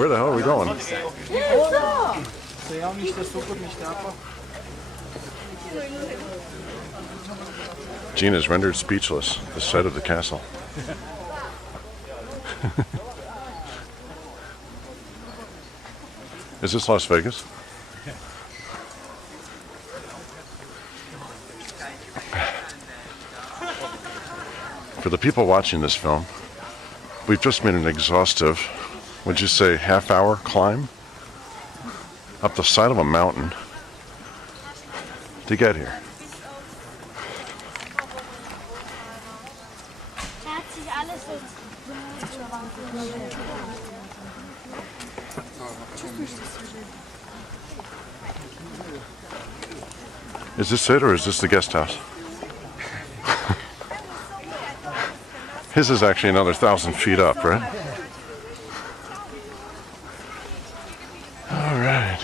Where the hell are we going? Gina is rendered speechless at the sight of the castle. Is this Las Vegas? For the people watching this film, we've just made an exhaustive, would you say, half-hour climb up the side of a mountain to get here. Is this it, or is this the guest house? His is actually another 1,000 feet up, right? All right.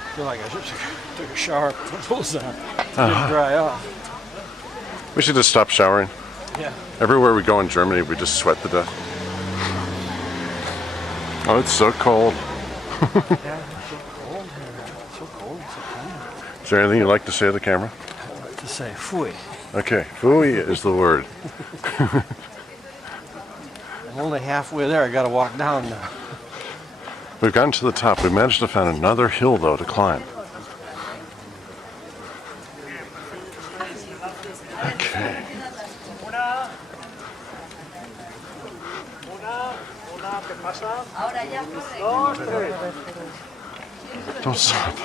I feel like I just took a shower, put clothes on. Didn't dry off. We should just stop showering. Yeah. Everywhere we go in Germany, we just sweat to death. Oh, it's so cold. Yeah, it's so cold here. It's so cold. It's so clean. Is there anything you'd like to say to the camera? To say, fooey. Okay, fooey is the word. I'm only halfway there. I got to walk down now. We've gotten to the top. We managed to find another hill, though, to climb. Okay. Don't stop.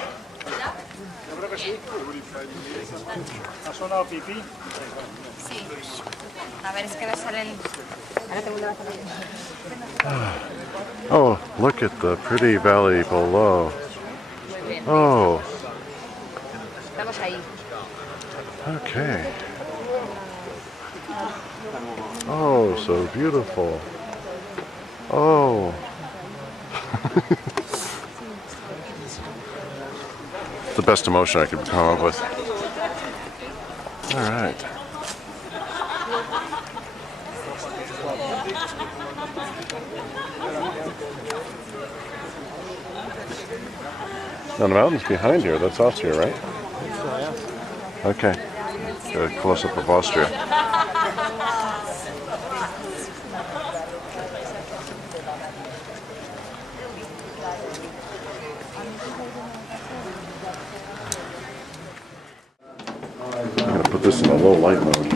¿Ha sonado pipí? Sí. A ver, es que no salen. Ahora tengo una batería. Oh, look at the pretty valley below. Oh. Estamos ahí. Okay. Oh, so beautiful. Oh. It's the best emotion I could come up with. All right. Now the mountain's behind here. That's Austria, right? Okay. Got a close-up of Austria. I'm going to put this in a low light mode.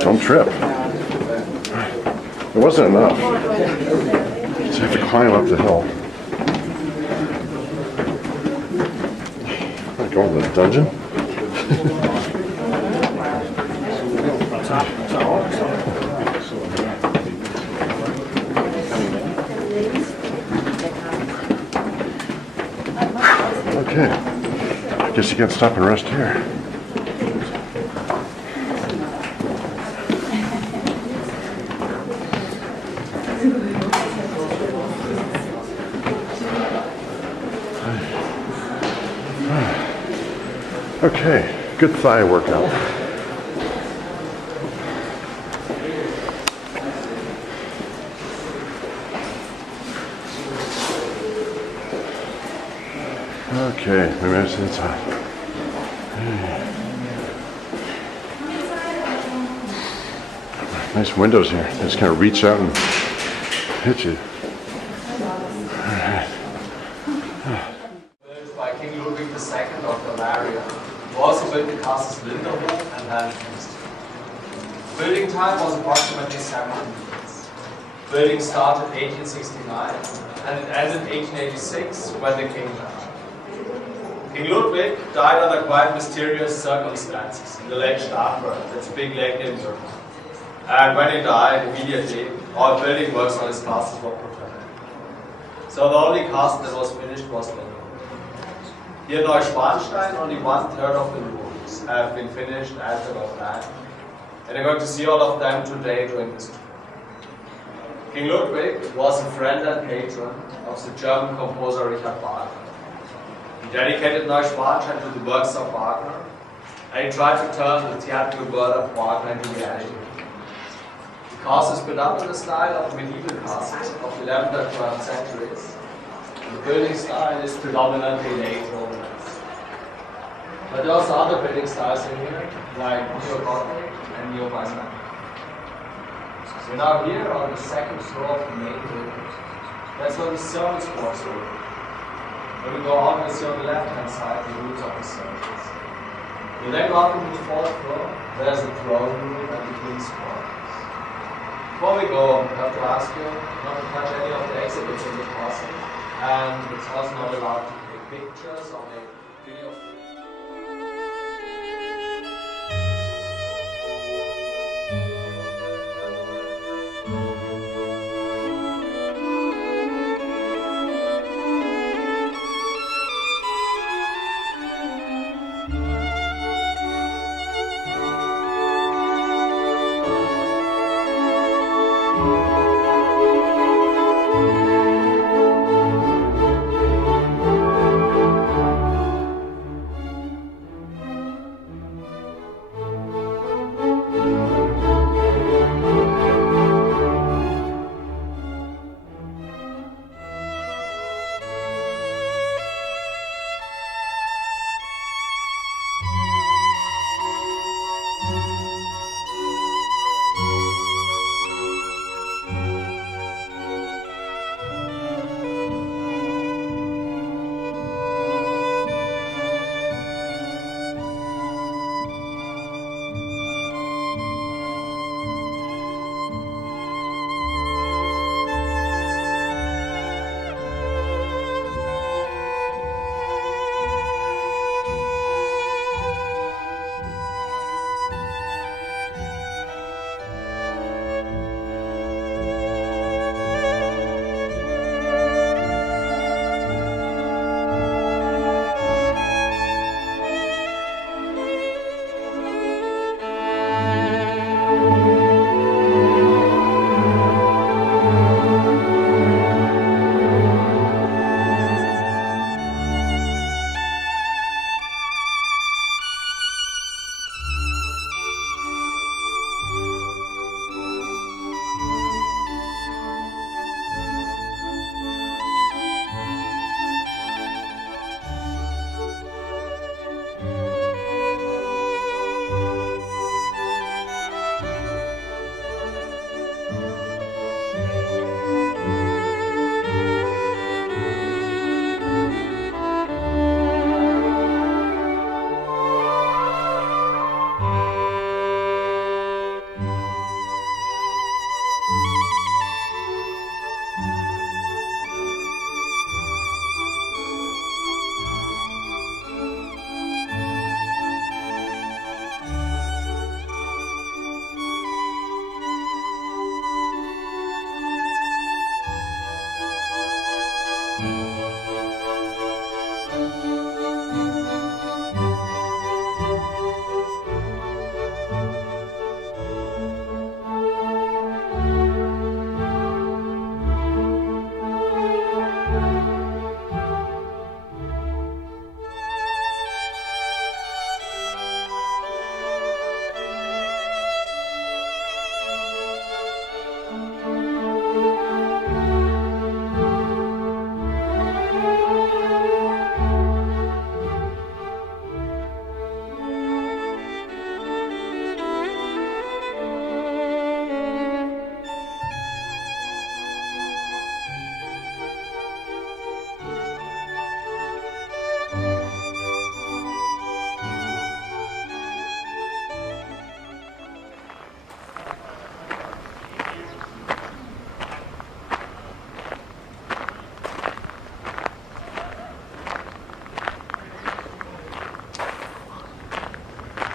Don't trip. It wasn't enough. So you have to climb up the hill. Go in the dungeon? Okay. I guess you can stop and rest here. Okay, good thigh workout. Okay, we made it inside. Nice windows here. They just kind of reach out and hit you. Built by King Ludwig II of Bavaria, who also built the castles Linderhof and Herrenhorst. Building time was approximately 17 years. Building started 1869 and it ended 1886 when the king died. King Ludwig died under quite mysterious circumstances in the Lake Starnberg, that's a big lake in Europe. And when he died, immediately, all building works on his castles were prepared. So the only castle that was finished was Linderhof. Here in Neuschwanstein, only 1/3 of the rooms have been finished as they were planned. And you're going to see all of them today during this tour. King Ludwig was a friend and patron of the German composer Richard Wagner. He dedicated Neuschwanstein to the works of Wagner, and he tried to turn the theatrical world of Wagner into reality. The castle is built up in the style of medieval castles of the 11th and 12th centuries. The building style is predominantly late Romance. But there are also other building styles in here, like Neo-Gothic and Neo-Byzantine. We're now here on the second floor of the main building. That's where the service quarters were. When we go out, we see on the left-hand side the rooms of the service. We then go up into the fourth floor. There's a throne room and the king's quarters. Before we go, I have to ask you not to touch any of the exhibits in the castle, and it's also not allowed to take pictures or make videos.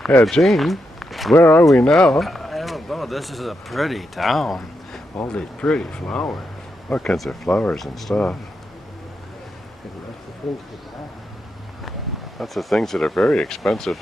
Yeah, Gene, where are we now? I don't know. This is a pretty town. All these pretty flowers. All kinds of flowers and stuff. Lots of things that are very expensive.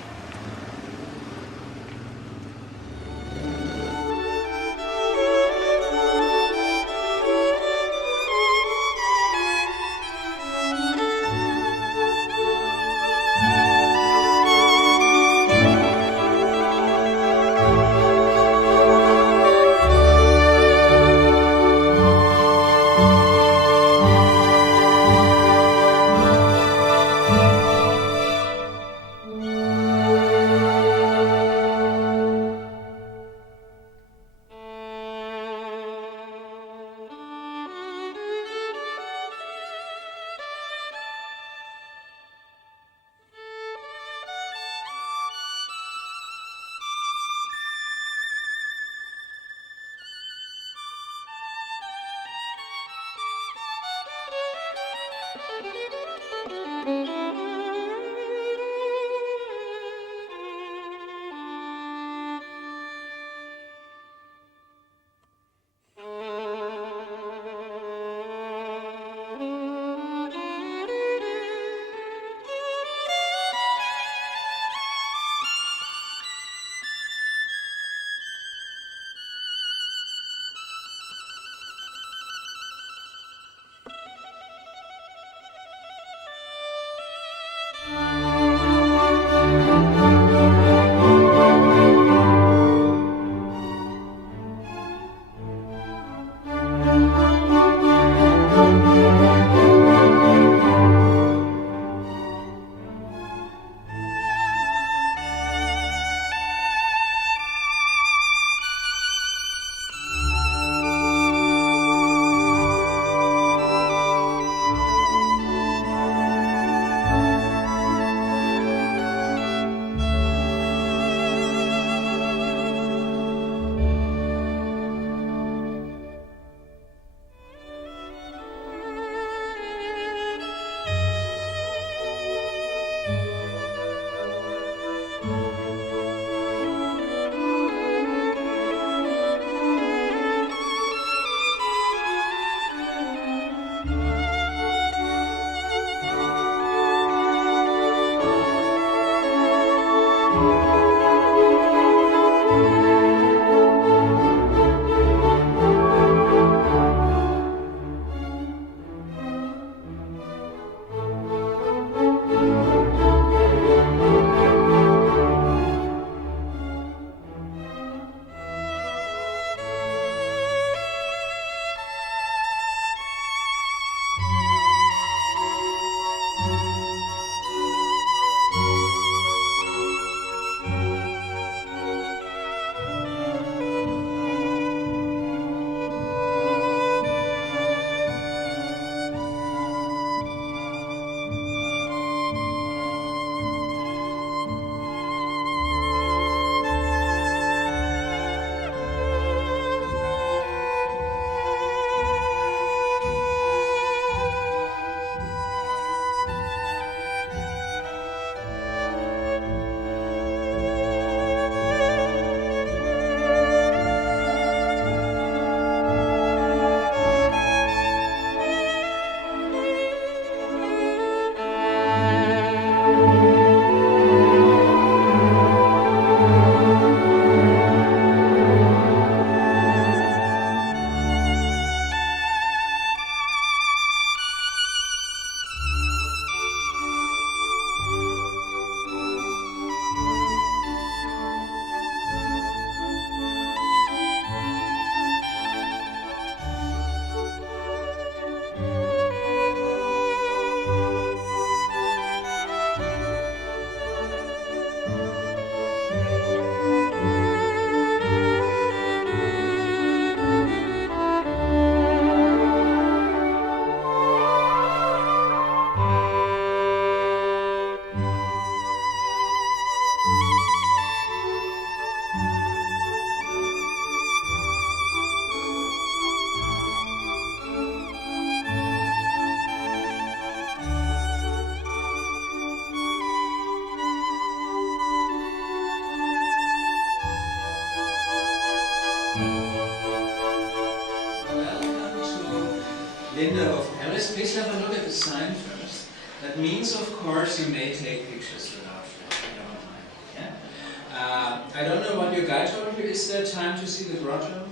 Lindenhof Palace. Please have a look at the sign first. That means, of course, you may take pictures without flash. I don't mind. Yeah? I don't know what your guide told you. Is there time to see the grotto?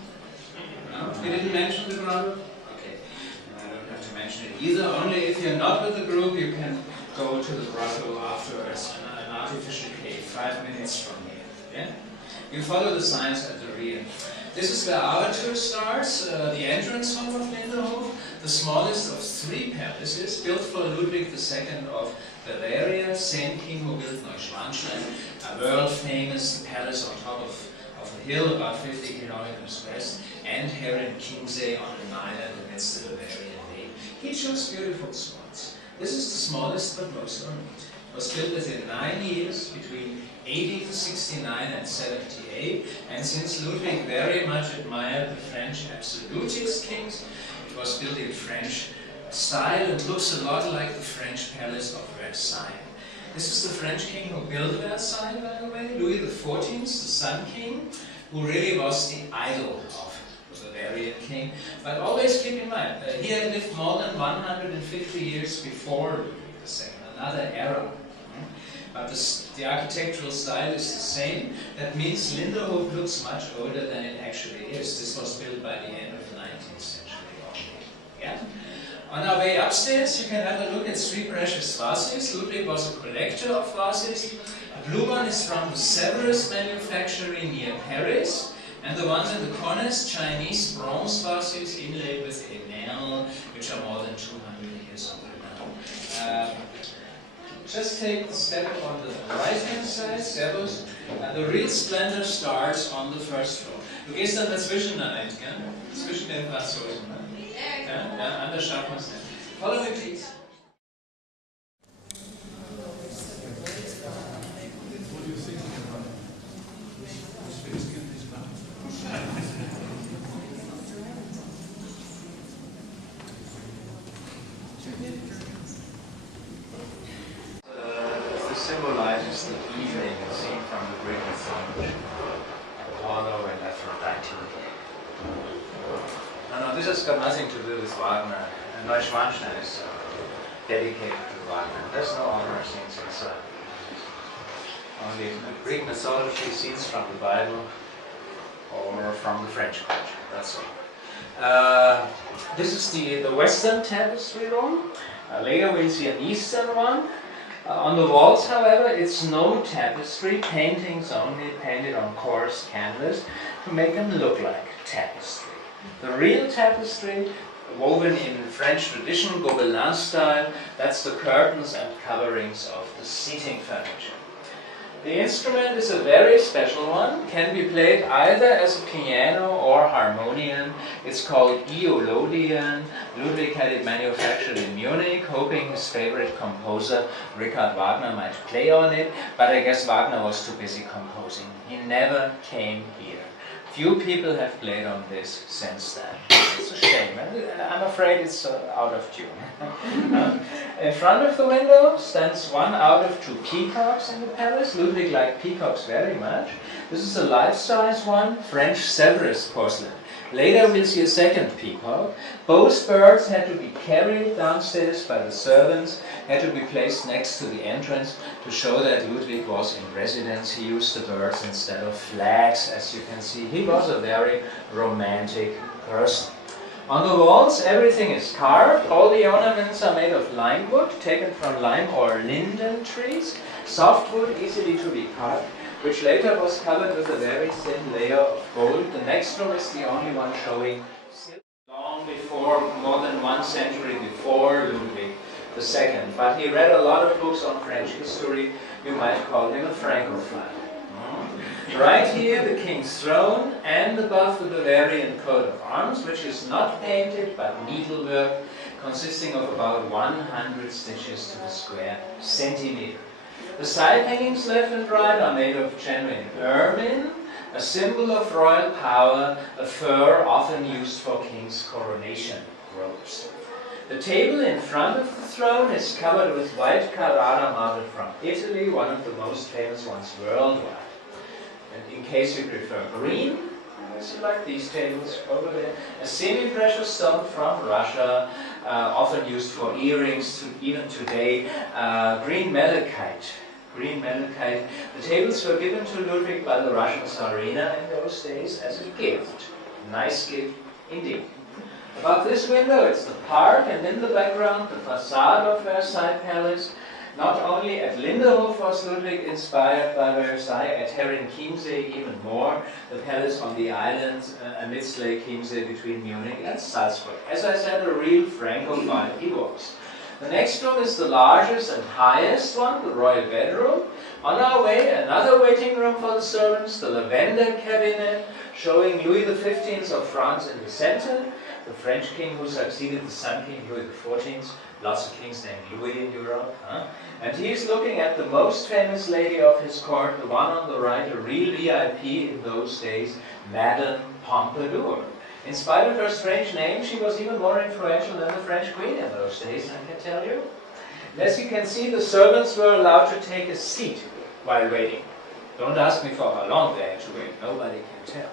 No? You didn't mention the grotto? Okay. I don't have to mention it either. Only if you're not with the group, you can go to the grotto afterwards. An artificial cave, 5 minutes from here. Yeah? You follow the signs at the rear. This is where our tour starts, the entrance hall of Lindenhof, the smallest of 3 palaces, built for Ludwig II of Bavaria, same king who built Neuschwanstein, a world-famous palace on top of a hill about 50 kilometers west, and Heron Chiemsee on an island amidst the Bavarian Lake. He chose beautiful spots. This is the smallest but most ornate. It was built within 9 years, between 80 to 69 and 78, and since Ludwig very much admired the French absolutist kings, it was built in French style and looks a lot like the French palace of Versailles. This is the French king who built Versailles, by the way, Louis XIV, the Sun King, who really was the idol of the Bavarian king. But always keep in mind, he had lived more than 150 years before Ludwig II, another era. But the architectural style is the same. That means Lindenhof looks much older than it actually is. This was built by the end of the 19th century only. Yeah? On our way upstairs, you can have a look at 3 precious vases. Ludwig was a collector of vases. A blue one is from the Severus manufactory near Paris. And the ones in the corners, Chinese bronze vases inlaid with enamel, which are more than 200 years old now. Just take the step on the right-hand side, Servus, and the real splendor starts on the first floor. Du gehst dann dazwischen rein, gell? Zwischen den Franzosen, ne? Ja, ja, anders schafft man es nicht. Follow me, please. Symbolizes the evening scene from the Greek mythology, Apollo and Aphrodite. No, this has got nothing to do with Wagner. And Neuschwanstein is dedicated to Wagner. There's no honor scenes inside. Only Greek mythology scenes from the Bible or from the French culture. That's all. This is the Western tapestry room. Later we'll see an Eastern one. On the walls, however, it's no tapestry, paintings only painted on coarse canvas to make them look like tapestry. The real tapestry, woven in French tradition, Gobelin style, that's the curtains and coverings of the seating furniture. The instrument is a very special one, can be played either as a piano or harmonium. It's called Eolodion. Ludwig had it manufactured in Munich, hoping his favorite composer, Richard Wagner, might play on it, but I guess Wagner was too busy composing. He never came here. Few people have played on this since then. It's a shame, and I'm afraid it's out of tune. In front of the window stands one out of 2 peacocks in the palace. Ludwig liked peacocks very much. This is a life-size one, French Severus porcelain. Later we'll see a second peacock. Both birds had to be carried downstairs by the servants, had to be placed next to the entrance to show that Ludwig was in residence. He used the birds instead of flags, as you can see. He was a very romantic person. On the walls everything is carved. All the ornaments are made of lime wood, taken from lime or linden trees. Soft wood, easily to be cut, which later was covered with a very thin layer of gold. The next room is the only one showing long before, more than 1 century before Ludwig II. But he read a lot of books on French history. You might call him a Francophile. Right here, the king's throne, and above the Bavarian coat of arms, which is not painted but needlework, consisting of about 100 stitches to the square centimeter. The side hangings left and right are made of genuine ermine, a symbol of royal power, a fur often used for king's coronation robes. The table in front of the throne is covered with white Carrara marble from Italy, one of the most famous ones worldwide. And in case you prefer green, as you like these tables over there, a semi-precious stone from Russia, often used for earrings, even today. Green malachite. Green malachite. The tables were given to Ludwig by the Russian Tsarina in those days as a gift. Nice gift indeed. Above this window it's the park, and in the background the facade of Versailles Palace. Not only at Linderhof was Ludwig inspired by Versailles, at Herrenchiemsee even more, the palace on the island amidst Lake Chiemsee between Munich and Salzburg. As I said, a real Francophile he was. The next room is the largest and highest one, the royal bedroom. On our way, another waiting room for the servants, the lavender cabinet, showing Louis XV of France in the center, the French king who succeeded the Sun King Louis XIV. Lots of kings named Louis in Europe. And he's looking at the most famous lady of his court, the one on the right, a real VIP in those days, Madame Pompadour. In spite of her strange name, she was even more influential than the French queen in those days, I can tell you. As you can see, the servants were allowed to take a seat while waiting. Don't ask me for how long they had to wait, nobody can tell.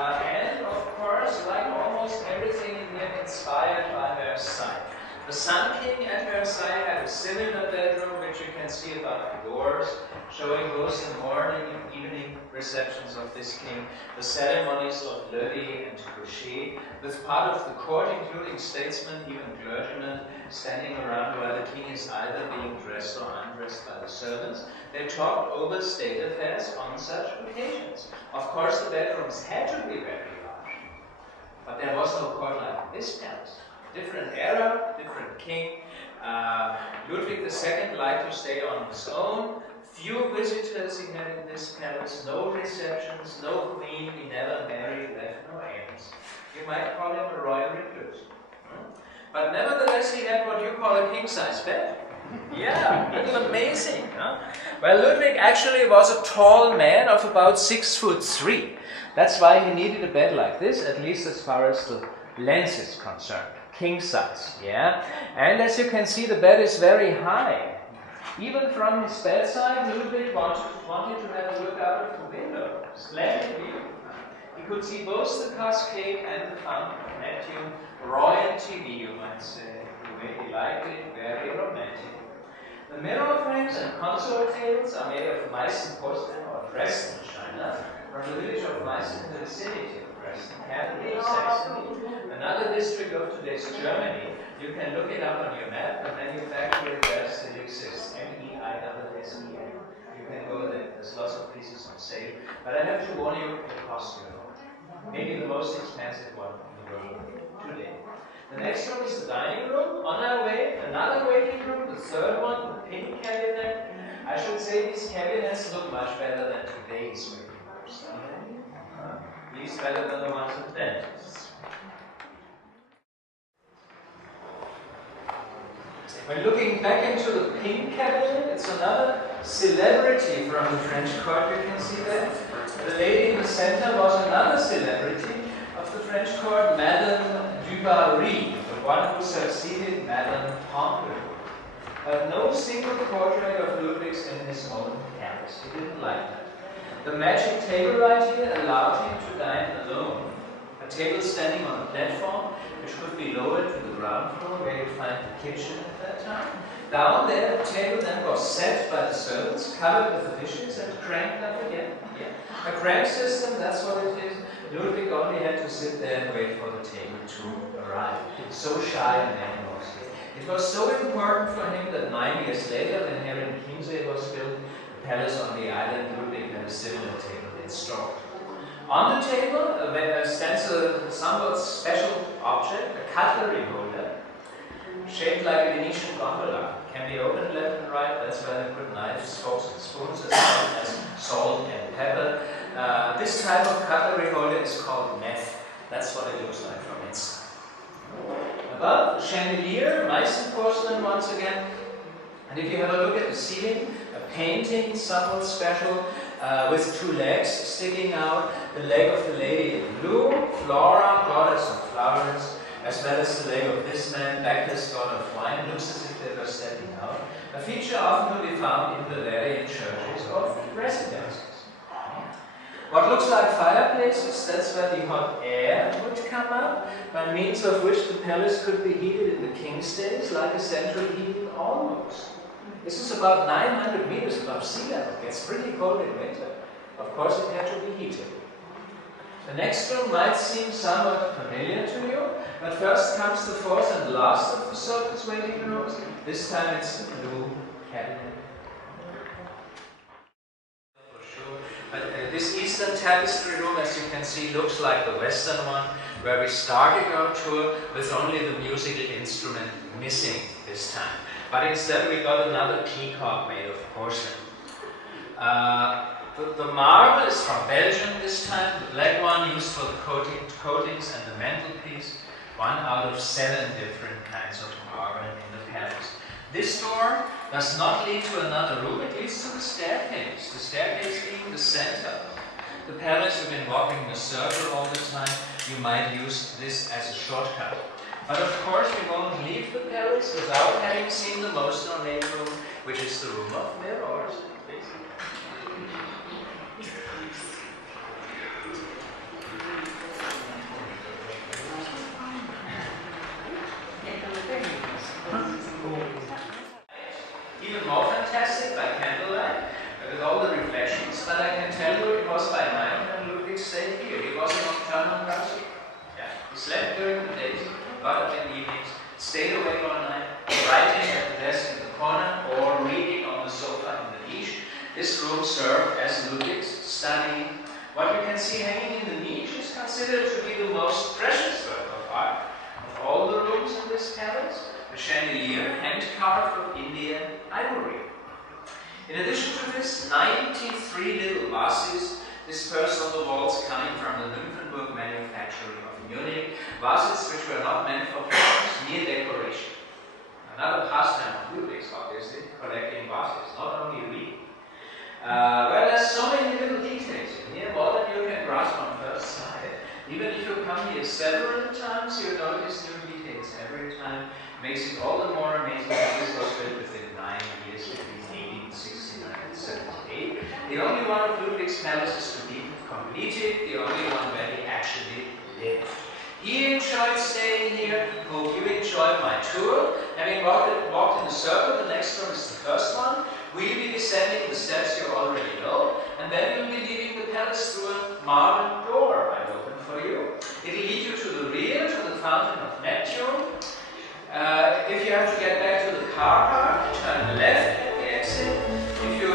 And of course, like almost everything in here, inspired by Versailles. The Sun King at Versailles had a cylinder bedroom, which you can see above the doors, showing both the morning and evening receptions of this king, the ceremonies of levee and coucher, with part of the court, including statesmen, even clergymen, standing around while the king is either being dressed or undressed by the servants. They talked over state affairs on such occasions. Of course, the bedrooms had to be very large, but there was no court like this palace. Different era, different king. Ludwig II liked to stay on his own. Few visitors he had in this palace, no receptions, no queen, he never married, left no heirs. You might call him a royal recluse. But nevertheless, he had what you call a king-size bed. Yeah, a little amazing. Huh? Well, Ludwig actually was a tall man of about 6'3". That's why he needed a bed like this, at least as far as the length is concerned. King size, yeah? And as you can see, the bed is very high. Even from his bedside, Ludwig wanted to have a look out of the window. Splendid view. He could see both the cascade and the fountain of Neptune. Royal TV, you might say. The way he liked it, very romantic. The mirror frames and console tables are made of Meissen porcelain or Dresden china from the village of Meissen in the vicinity of Dresden, capital of Saxony, another district of today's Germany. You can look it up on your map. The manufacturer there still exists. MEISSEN. You can go there. There's lots of pieces on sale. But I have to warn you, it costs you a lot. Maybe the most expensive one in the world today. The next room is the dining room. On our way, another waiting room, the third one, the pink cabinet. I should say these cabinets look much better than today's waiting rooms. At least better than the ones of dentists. When looking back into the pink cabinet, it's another celebrity from the French court, you can see there. The lady in the center was another celebrity of the French court, Madame du Barry, the one who succeeded Madame Pompadour. But no single portrait of Ludwig's in his own palace. He didn't like that. The magic table right here allowed him to dine alone. A table standing on a platform, which could be lowered to the ground floor where you find the kitchen at that time. Down there, the table then was set by the servants, covered with the dishes, and cranked up again. Yeah. A crank system, that's what it is. Ludwig only had to sit there and wait for the table to arrive. So shy a man was he. It was so important for him that 9 years later, when Herrenchiemsee was built, the palace on the island, Ludwig had a similar table installed. On the table stands a somewhat special object, a cutlery holder, shaped like a Venetian gondola. Can be opened left and right. That's where they put knives, forks, and spoons, as well as salt and pepper. This type of cutlery holder is called meth. That's what it looks like from inside. Above, the chandelier, Meissen porcelain once again. And if you have a look at the ceiling, a painting, somewhat special, with two legs sticking out, the leg of the lady in blue, Flora, goddess of flowers, as well as the leg of this man, Bacchus, god of wine, looks as if they were stepping out, a feature often to be found in Valerian churches or residences. What looks like fireplaces, that's where the hot air would come up, by means of which the palace could be heated in the king's days, like a central heating almost. This is about 900 meters above sea level. It gets pretty cold in winter. Of course, it had to be heated. The next room might seem somewhat familiar to you, but first comes the fourth and last of the circus waiting rooms. This time it's the blue cabinet. But this eastern tapestry room, as you can see, looks like the western one, where we started our tour with only the musical instrument missing this time. But instead we got another peacock made of porcelain. The marble is from Belgium this time, the black one used for the coatings and the mantelpiece, one out of 7 different kinds of marble in the palace. This door does not lead to another room, it leads to the staircase being the center. The palace, you've been walking in a circle all the time, you might use this as a shortcut. But of course we won't leave the palace without having seen the most ornate room, which is the room of mirrors. Even more fantastic by candlelight, with all the reflections, but I can tell you it was by night when Ludwig stayed here. He was a nocturnal person. Yeah. He slept during the days, got up in the evenings, stayed awake all night, writing at the desk in the corner or reading on the sofa in the niche. This room served as Ludwig's study. What you can see hanging in the niche is considered to be the most precious work of art of all the rooms in this palace. A chandelier hand-carved of Indian ivory. In addition to this, 93 little vases dispersed on the walls coming from the Nymphenburg manufactory of Munich, vases which were not meant for flowers, mere decoration. Another pastime of Ludwig's, obviously, collecting vases, not only reading. Well, there's so many little details in here, more than you can grasp on first sight. Even if you come here several times, you notice new details every time. Makes it all the more amazing that this was built within 9 years, between 1869 and 78. The only one of Ludwig's palaces to be completed, the only one where he actually lived. He enjoyed staying here. Hope you enjoyed my tour. Having walked in a circle, the next room is the first one. We'll be descending the steps you already know, and then you'll be leaving the palace through a marble door I've opened for you. It'll lead you to the rear, to the Fountain of Neptune. If you have to get back to the car park, turn left at the exit. If you